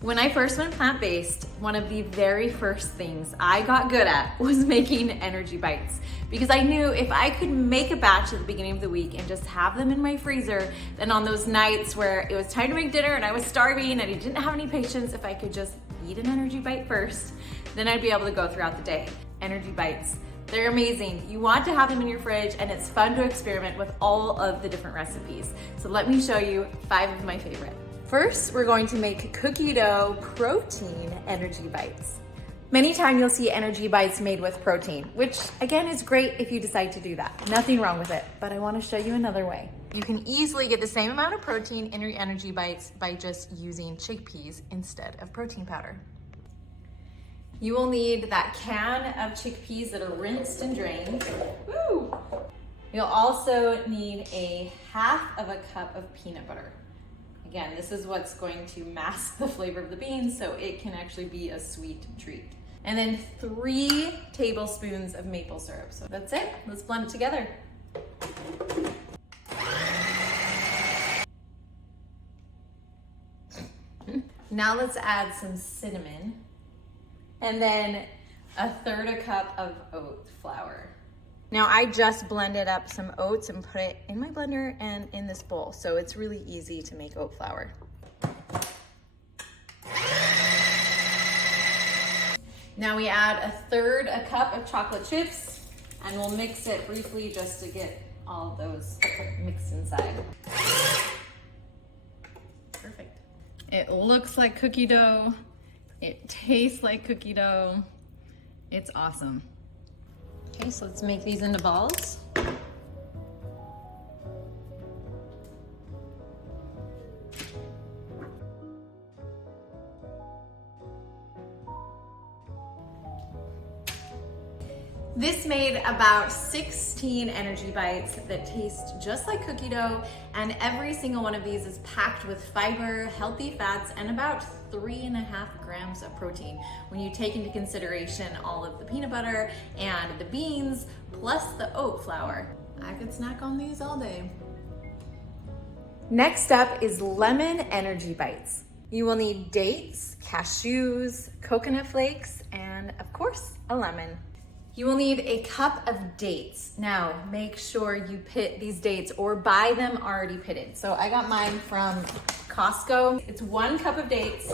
When I first went plant-based, one of the very first things I got good at was making energy bites, because I knew if I could make a batch at the beginning of the week and just have them in my freezer, then on those nights where it was time to make dinner and I was starving and I didn't have any patience, if I could just eat an energy bite first, then I'd be able to go throughout the day. Energy bites, they're amazing. You want to have them in your fridge, and it's fun to experiment with all of the different recipes. So let me show you 5 of my favorite. First, we're going to make cookie dough protein energy bites. Many times you'll see energy bites made with protein, which again is great if you decide to do that. Nothing wrong with it, but I want to show you another way. You can easily get the same amount of protein in your energy bites by just using chickpeas instead of protein powder. You will need that can of chickpeas that are rinsed and drained. Woo! You'll also need a half of a cup of peanut butter. Again, this is what's going to mask the flavor of the beans so it can actually be a sweet treat. And then 3 tablespoons of maple syrup. So that's it. Let's blend it together. Now let's add some cinnamon. And then 1/3 cup of oat flour. Now I just blended up some oats and put it in my blender and in this bowl, so it's really easy to make oat flour. Now we add 1/3 cup of chocolate chips, and we'll mix it briefly just to get all those mixed inside. Perfect. It looks like cookie dough. It tastes like cookie dough. It's awesome. Okay, so let's make these into balls. This made about 16 energy bites that taste just like cookie dough, and every single one of these is packed with fiber, healthy fats, and about 3.5 grams of protein when you take into consideration all of the peanut butter and the beans, plus the oat flour. I could snack on these all day. Next up is lemon energy bites. You will need dates, cashews, coconut flakes, and of course, a lemon. You will need a cup of dates. Now, make sure you pit these dates or buy them already pitted. So I got mine from Costco. It's 1 cup of dates.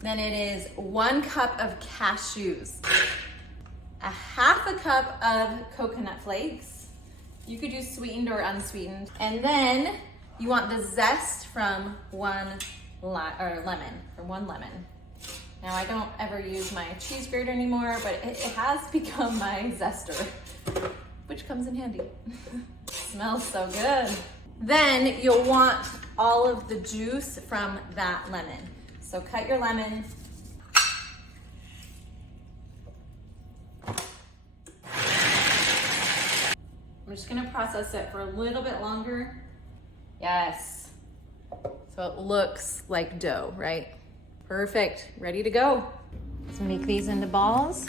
Then it is 1 cup of cashews, 1/2 cup of coconut flakes. You could use sweetened or unsweetened. And then you want the zest from one lemon. Now I don't ever use my cheese grater anymore, but it has become my zester, which comes in handy. Smells so good. Then you'll want all of the juice from that lemon. So cut your lemon. I'm just gonna process it for a little bit longer. Yes. So it looks like dough, right? Perfect, ready to go. Let's make these into balls.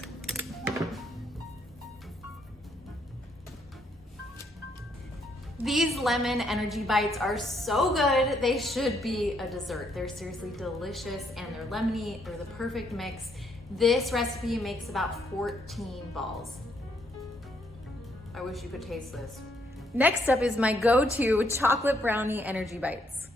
These lemon energy bites are so good, they should be a dessert. They're seriously delicious and they're lemony, they're the perfect mix. This recipe makes about 14 balls. I wish you could taste this. Next up is my go-to chocolate brownie energy bites.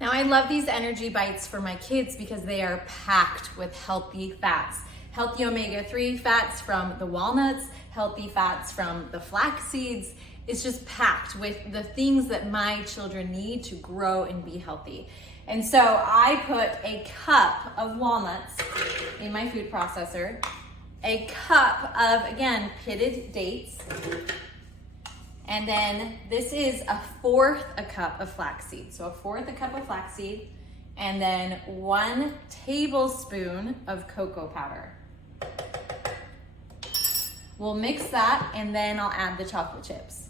Now I love these energy bites for my kids because they are packed with healthy fats. Healthy omega-3 fats from the walnuts, healthy fats from the flax seeds. It's just packed with the things that my children need to grow and be healthy. And so I put a cup of walnuts in my food processor, a cup of, again, pitted dates, and then this is 1/4 cup of flaxseed. So 1/4 cup of flaxseed, and then 1 tablespoon of cocoa powder. We'll mix that, and then I'll add the chocolate chips.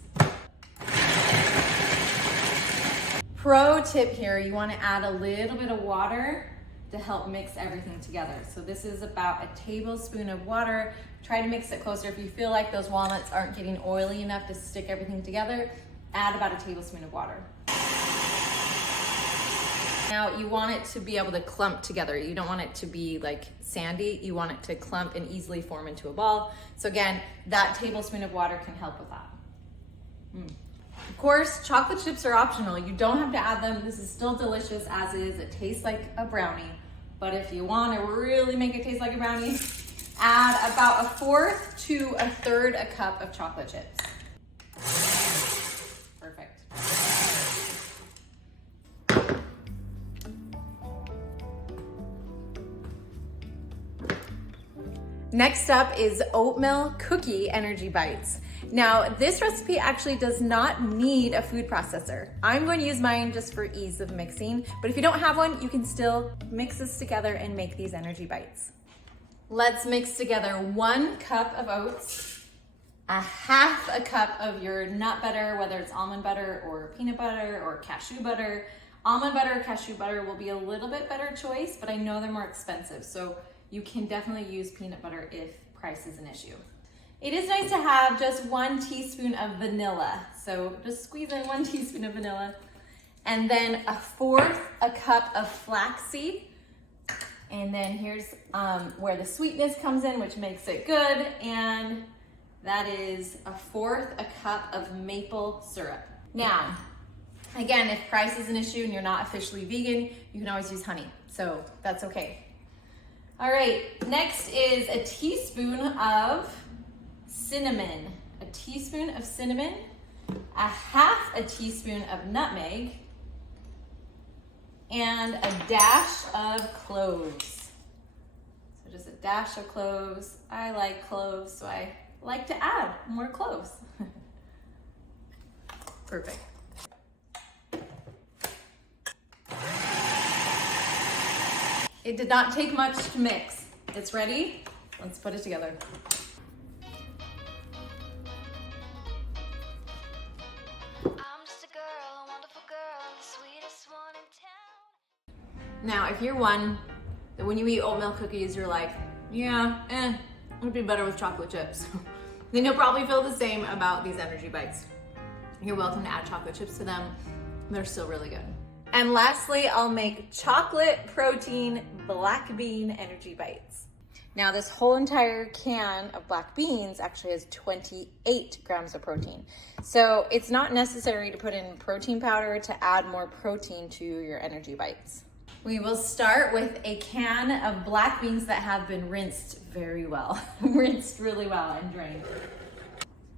Pro tip here, you wanna add a little bit of water to help mix everything together. So this is about 1 tablespoon of water. Try to mix it closer. If you feel like those walnuts aren't getting oily enough to stick everything together, add about 1 tablespoon of water. Now you want it to be able to clump together. You don't want it to be like sandy. You want it to clump and easily form into a ball. So again, that tablespoon of water can help with that. Of course, chocolate chips are optional. You don't have to add them. This is still delicious as is. It tastes like a brownie. But if you want to really make it taste like a brownie, add about 1/4 to 1/3 a cup of chocolate chips. Perfect. Next up is Oatmeal Cookie Energy Bites. Now, this recipe actually does not need a food processor. I'm going to use mine just for ease of mixing, but if you don't have one, you can still mix this together and make these energy bites. Let's mix together 1 cup of oats, 1/2 cup of your nut butter, whether it's almond butter or peanut butter or cashew butter. Almond butter or cashew butter will be a little bit better choice, but I know they're more expensive, so you can definitely use peanut butter if price is an issue. It is nice to have just 1 teaspoon of vanilla. So just squeeze in 1 teaspoon of vanilla. And then 1/4 cup of flaxseed. And then here's where the sweetness comes in, which makes it good. And that is 1/4 cup of maple syrup. Now, again, if price is an issue and you're not officially vegan, you can always use honey. So that's okay. All right, next is a teaspoon of cinnamon. A teaspoon of cinnamon, 1/2 teaspoon of nutmeg, and a dash of cloves. So just a dash of cloves. I like cloves, so I like to add more cloves. Perfect. It did not take much to mix. It's ready. Let's put it together. I'm just a girl, a wonderful girl, the sweetest one in town. Now, if you're one that when you eat oatmeal cookies, you're like, yeah, it would be better with chocolate chips, then you'll probably feel the same about these energy bites. You're welcome to add chocolate chips to them. They're still really good. And lastly, I'll make chocolate protein black bean energy bites. Now, this whole entire can of black beans actually has 28 grams of protein. So it's not necessary to put in protein powder to add more protein to your energy bites. We will start with a can of black beans that have been rinsed very well, rinsed really well and drained.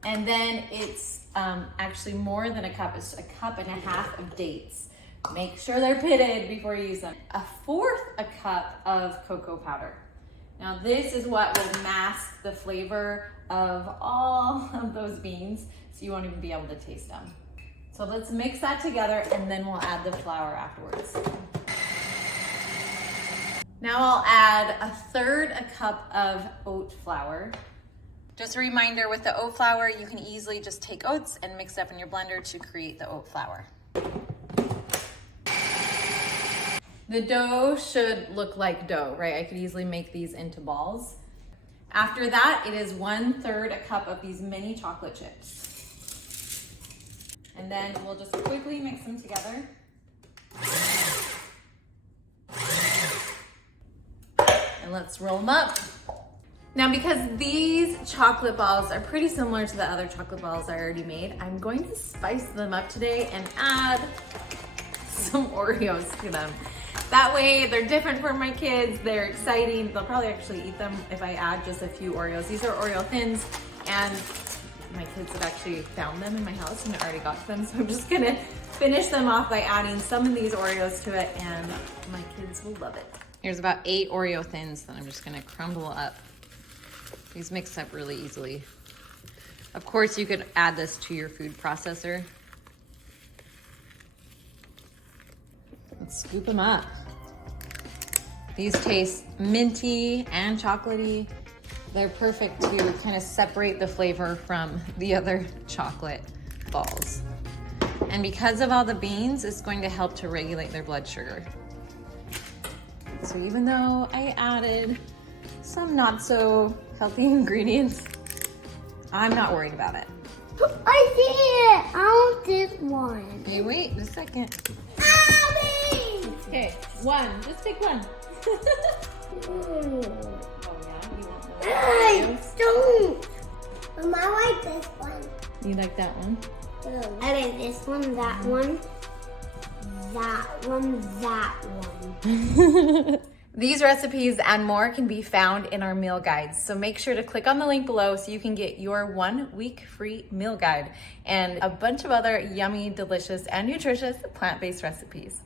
And then it's actually more than a cup, it's 1.5 cups of dates. Make sure they're pitted before you use them. 1/4 cup of cocoa powder. Now this is what will mask the flavor of all of those beans, so you won't even be able to taste them. So let's mix that together and then we'll add the flour afterwards. Now I'll add 1/3 cup of oat flour. Just a reminder, with the oat flour, you can easily just take oats and mix it up in your blender to create the oat flour. The dough should look like dough, right? I could easily make these into balls. After that, it is 1/3 cup of these mini chocolate chips. And then we'll just quickly mix them together. And let's roll them up. Now, because these chocolate balls are pretty similar to the other chocolate balls I already made, I'm going to spice them up today and add some Oreos to them. That way they're different for my kids, they're exciting. They'll probably actually eat them if I add just a few Oreos. These are Oreo Thins, and my kids have actually found them in my house and I already got them. So I'm just gonna finish them off by adding some of these Oreos to it, and my kids will love it. Here's about 8 Oreo Thins that I'm just gonna crumble up. These mix up really easily. Of course, you could add this to your food processor. Let's scoop them up. These taste minty and chocolatey. They're perfect to kind of separate the flavor from the other chocolate balls. And because of all the beans, it's going to help to regulate their blood sugar. So even though I added some not so healthy ingredients, I'm not worried about it. I see it. I want this one. Okay, wait a second. Mommy! Okay, one. Just pick one. Mm. Oh yeah, you want one? I don't. I like this one. You like that one? I like this one, that one, that one, that one. These recipes and more can be found in our meal guides. So make sure to click on the link below so you can get your 1 week free meal guide and a bunch of other yummy, delicious, and nutritious plant-based recipes.